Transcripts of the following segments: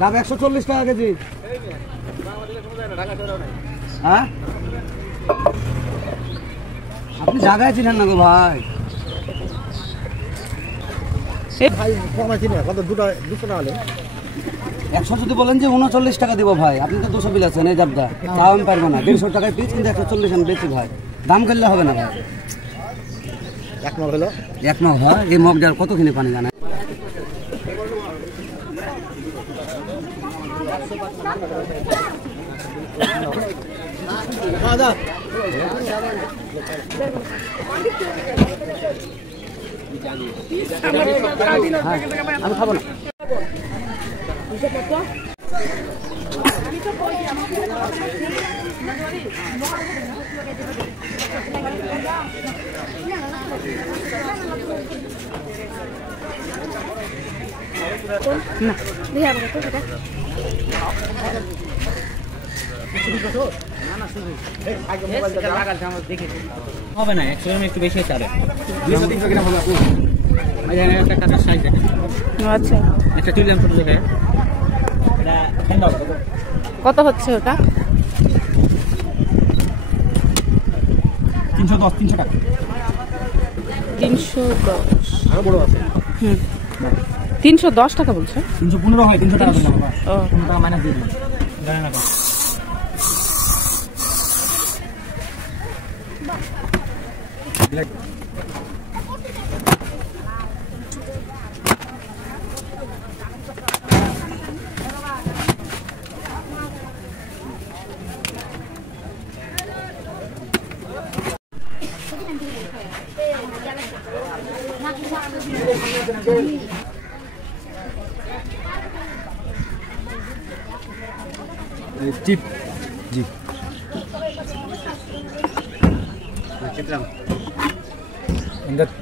ডাব 140 টাকা কেজি। হ্যাঁ আপনি জায়গায় ছিলেন না গো ভাই। কত 200 টাকা হলে 100 যদি বলেন যে 39 টাকা দিব ভাই, আপনি তো 200 বিল আছেন এই ডাবটা, তাও আমি পারবো না। 150 টাকায় পিস, কিন্তু 140 আমি বেশি ভাই, দাম করলে হবে না ভাই। এক মগ হলো, এক মগ হয়। এই মগটার কতখানি পানি জানা? আমি খাবো না। হবে না, 100 গ্রাম একটু বেশি চাবে। 200-300 গ্রাম হবে। একটা কাটার সাইজ দেখে। আচ্ছা, একটা টিউলিয়াম ছোট দেখে। এটা কত হচ্ছে ওটা? 310 টাকা। 310 আরো বড় আছে। 310 টাকা বলছো? 315 হয়, 300 টাকা দিলাম বাবা। ও 300 টাকা মাইনাস দিয়ে দিলাম। জানেন না টিপ জি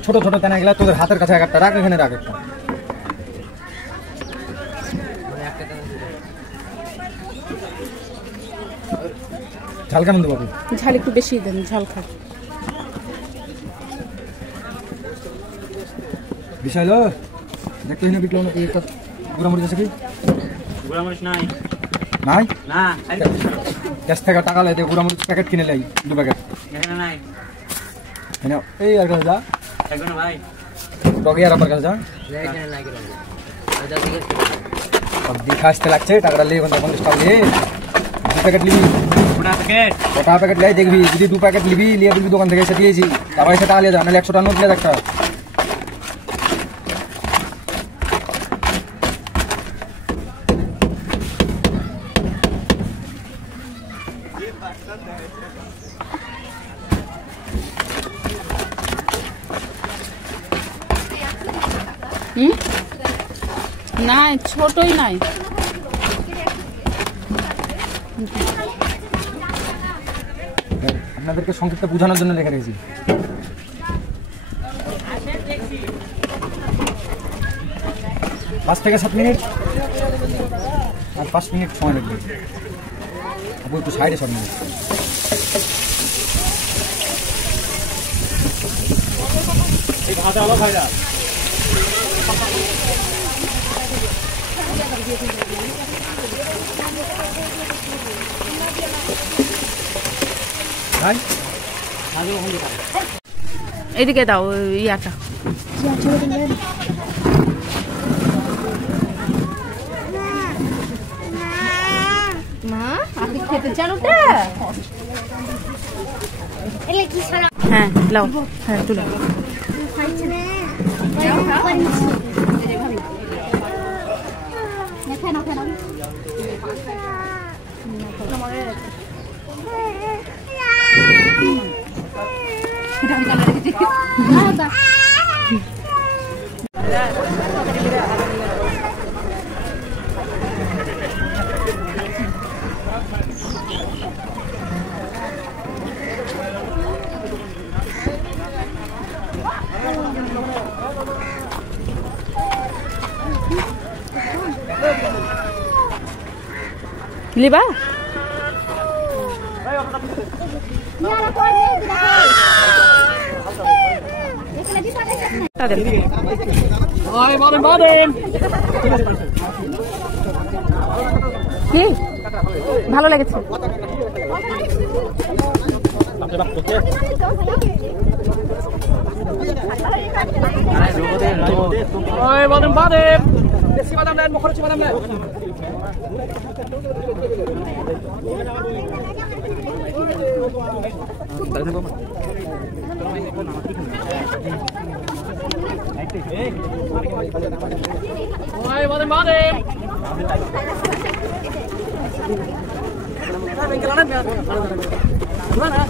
ছোট ছোট দানা এগুলা তোদের হাতের কাছে একটা রাখ, এখানে রাখ একটা। ঝাল কেমন দেবো বাবু? ঝাল একটু বেশি দেন, ঝাল খা। বিষয় হলো দেখতে হিনে বিকলো না একটা গুড়ামরিচ আছে কি? গুড়ামরিচ নাই। নাই না, গ্যাস থেকে টাকা লাই দিয়ে গুড়ামরিচ প্যাকেট কিনে লাই 2 প্যাকেট। এখানে নাই। এনে এই আর কাছে যা থাকবে না ভাই। ডগিয়ার আমার কাছে যা। এখানে নাই করে। আচ্ছা ঠিক আছে। সব দেখা আসতে লাগছে, টাকাটা লিয়ে 50 টাকা দিয়ে 2 প্যাকেট নিবি। ওটা প্যাকেট লাই দেখবি, যদি 2 প্যাকেট নিবি নিয়ে বলবি দোকান থেকে এসে দিয়েছি, তারপর এসে টাকা নিয়ে যা, নাহলে 100 টাকা নোট নিয়ে একটা। নাই, ছোটই নাই। আপনাদেরকে সংক্ষিপ্ত বোঝানোর জন্য লেখা রেখেছি। 5 থেকে 7 মিনিট আর 5 মিনিট সময় লাগবে। আপনি একটু সাইডে সব মিনিট ভাজা হলো ভাইরা। এদিকে দাও ইয়াটা। মা আপনি খেতে চান ওটা? হ্যাঁ লাও, হ্যাঁ তুলো। লিবা কি ভালো লেগেছে?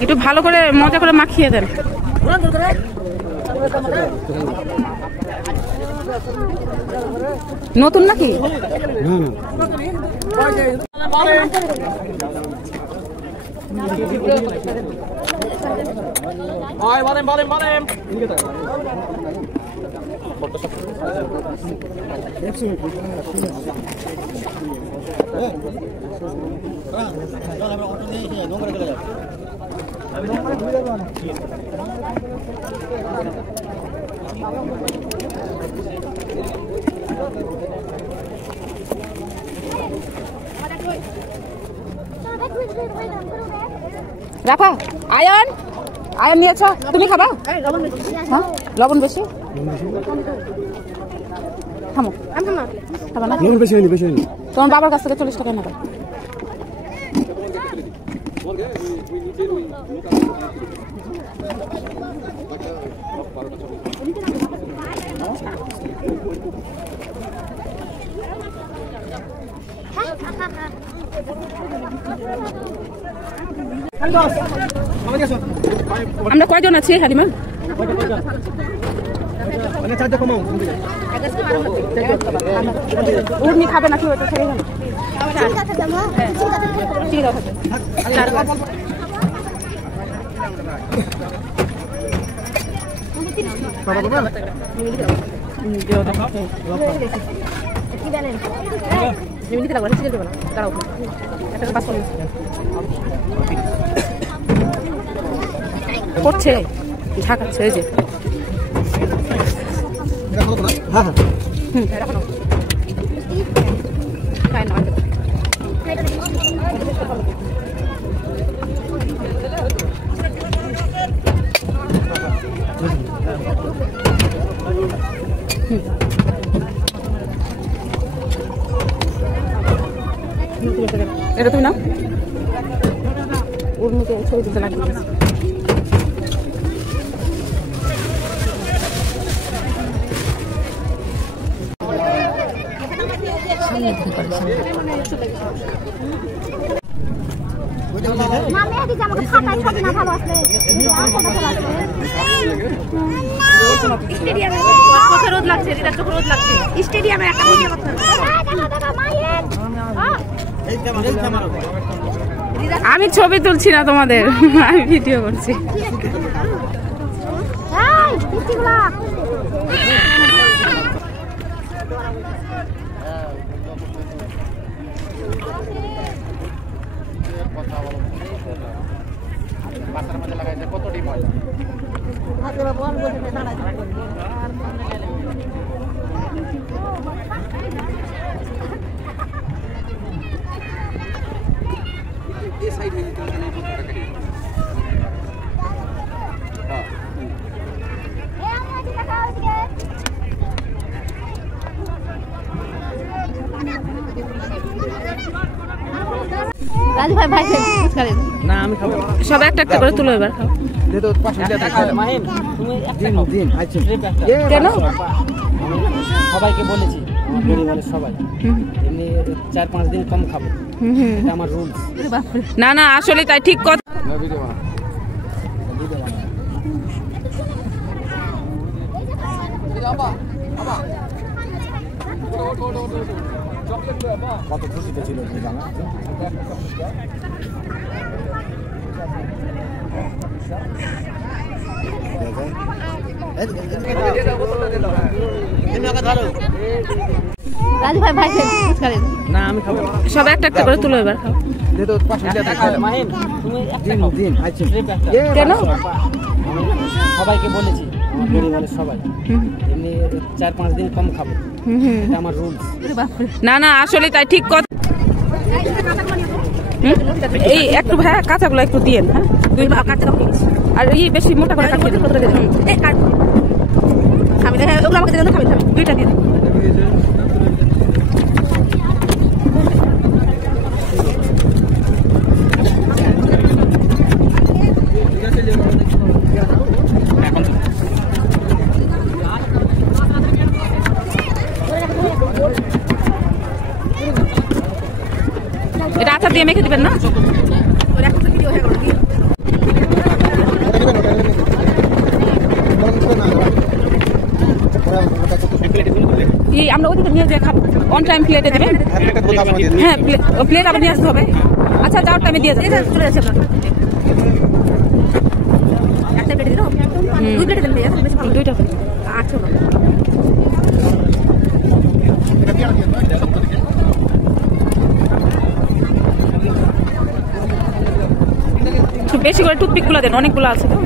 একটু ভালো করে মজা করে মাখিয়ে দেন। নতুন নাকি? রাখা আয়ন আয়ন নিয়েছ তুমি খাবা? হ্যাঁ লবণ বেশি থামো খাবা না? তোমার বাবার কাছ থেকে 40 টাকা নেবে। আমরা কয়জন আছি হালিমা? উর্মি খাবে নাকি? ওটা ছেড়ে গেল করছে ঝাঁকাচ্ছে ওই যে এটা তুমি না উর্মিকে ছবি দিতে লাগবে। রোদ লাগছে, রোদ লাগছে স্টেডিয়ামে একটা ভিডিও করতে হবে। আমি ছবি তুলছি না তোমাদের, আমি ভিডিও করছি। সব একটা একটা করে তুলো এবার। কেন সবাইকে বলেছি সবাই এমনি 4-5 দিন কম খাবো, এটা আমার রুলস। না না আসলে তাই ঠিক কথা। কত খুশিতে ছিল জানা। রাজু ভাই ভাই ফুচকা দিন। না আমি খাবো না। সব একটা একটা করে তুলো এবার খাও। একটা খাও, মাহিম তুমি একটা খাও। ট্রিপ একটা। কেন? আমি সবাইকে বলেছি, আমার পরিবারের সবাই এমনি 4-5 দিন কম খাবো, এটা আমার রুলস। না না আসলে তাই ঠিক কথা। এই একটু ভাই কাঁচাগুলো একটু দিয়েন। হ্যাঁ দুই কাঁচা আর এই বেশি মোটা করে কাটিয়ে দিন। আমি ওগুলো আমাকে দিন, খাবি দুইটা দিন। এটা আচার দিয়ে মেখে দিবেন না? এই আমরা ওদিকে নিয়ে যেয়ে খাবো। অন টাইম প্লেটে দেবেন। হ্যাঁ প্লেট আবার নিয়ে আসতে হবে। আচ্ছা যাওয়ার টাইমে দিয়ে যাবে। দুইটা আচ্ছা একটু বেশি করে টুথপিক গুলো দেন, অনেকগুলো আছে তো।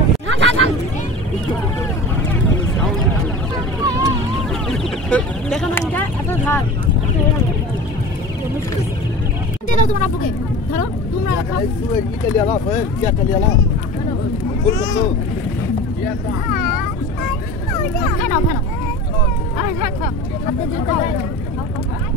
দিয়ে দাও তোমার আপুকে, ধরো তোমরা খাও। খাই নাও, খাই নাও। আরে হ্যাঁ খাও, হাতে জুতো গায়ে দাও। খাও, খাও।